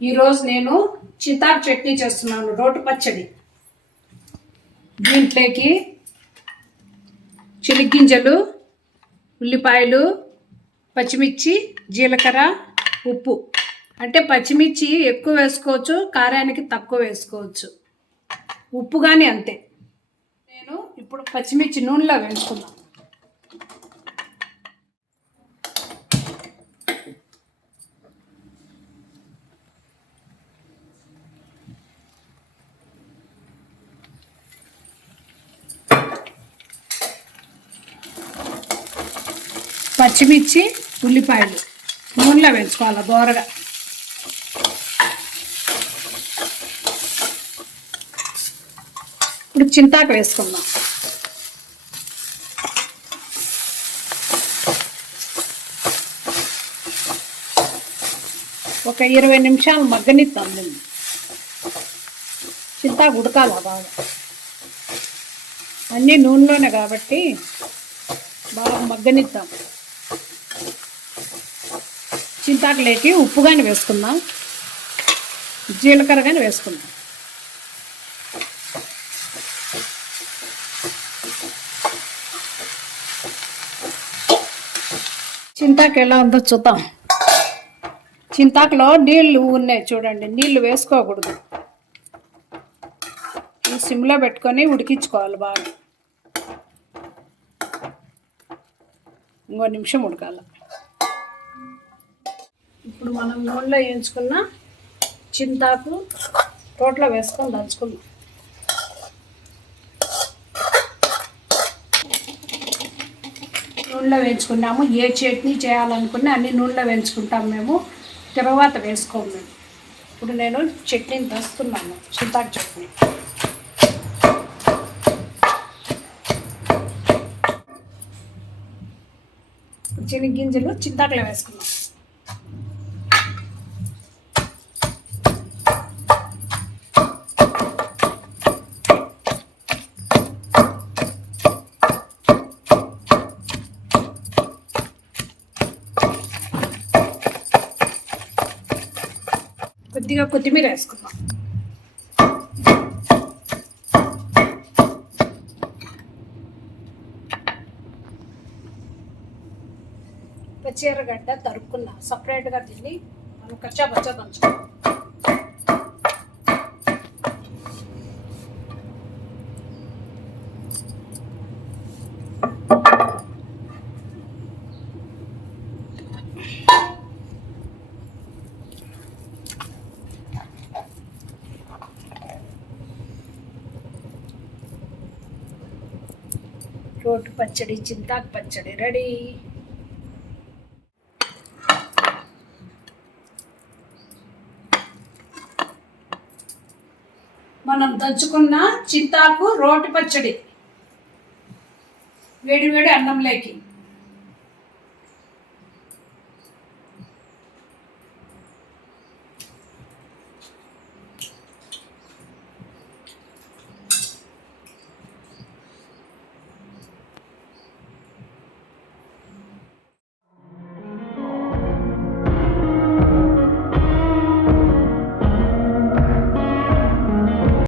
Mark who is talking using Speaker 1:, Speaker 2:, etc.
Speaker 1: ఈరోజు నేను చింతాకు చట్నీ చేస్తున్నాను రోటి పచ్చడి. దీంట్లోకి చిలిగింజలు ఉల్లిపాయలు పచ్చిమిర్చి జీలకర్ర ఉప్పు. అంటే పచ్చిమిర్చి ఎక్కువ వేసుకోవచ్చు కారానికి తక్కువ వేసుకోవచ్చు. ఉప్పు కానీ అంతే. నేను ఇప్పుడు పచ్చిమిర్చి నూనెలో వేసుకున్నాను పచ్చిమిర్చి ఉల్లిపాయలు. నూనెలో వేసుకోవాలి దోరగా? ఇప్పుడు చింతాకు వేసుకుందాం. ఒక ఇరవై నిమిషాలు మగ్గనిద్దాం దీన్ని చింతాకు ఉడకాల బాగా? అన్నీ నూనెలోనే కాబట్టి బాగా మగ్గనిద్దాం. చింతాకులేకి ఉప్పు కానీ వేసుకుందాం. జీలకర్ర కానీ వేసుకుందాం. చింతాకు ఎలా ఉందో చూద్దాం. చింతాకులో నీళ్ళు ఉన్నాయి చూడండి నీళ్ళు వేసుకోకూడదు. సిమ్లో పెట్టుకొని ఉడికించుకోవాలి బాగా. ఇంకో నిమిషం ఉడకాలి. ఇప్పుడు మనం నూనెలో వేయించుకున్న చింతాకు రోట్లో వేసుకొని దంచుకుందాం. నూనెలో వేయించుకున్నాము. ఏ చట్నీ చేయాలనుకున్నా అన్ని నూనెలో వేయించుకుంటాం మేము. తర్వాత వేసుకోము మేము. ఇప్పుడు నేను చట్నీని తెస్తున్నాను చింతాకు చట్నీ. చెనిగ్గింజలు చింతాకులో వేసుకున్నాం కొద్దిగా కొత్తిమీర వేసుకుందాం. పచ్చిరగడ్డ తరుక్కున్నా. సపరేట్గా తిని మనం కచ్చా పచ్చా దంచుకుందాం. రోటు పచ్చడి చింతాకు పచ్చడి రెడీ. మనం దంచుకున్న చింతాకు రోటి పచ్చడి. వేడి వేడి అన్నంలోకి.